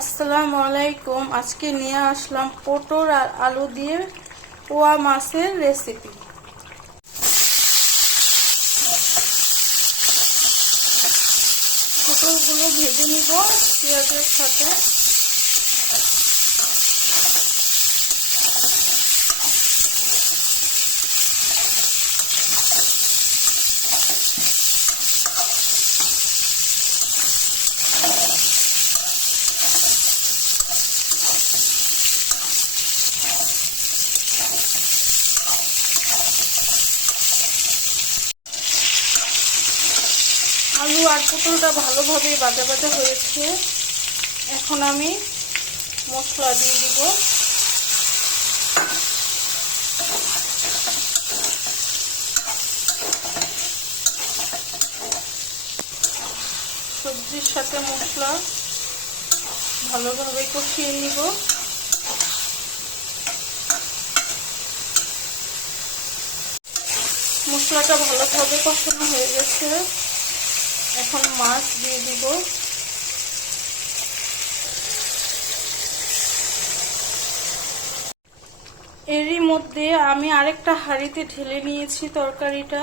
আসসালামু আলাইকুম। আজকে নিয়ে আসলাম পটল আর আলু দিয়ে পোয়া মাছের রেসিপি। পটলগুলো ভেজে নিব, পেঁয়াজের সাথে। আলু আর পটলটা ভালোভাবে বাজা বাজা হয়েছে। এখন আমি মশলা দিয়ে দিব। সবজির সাথে মশলা ভালোভাবে কষিয়ে নিব। মশলাটা ভালোভাবে কষানো হয়ে গেছে। এখন মাছ দিয়ে দিব। এরই মধ্যে আমি আরেকটা হাঁড়িতে ঢেলে নিয়েছি তরকারিটা।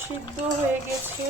সিদ্ধ হয়ে গেছে।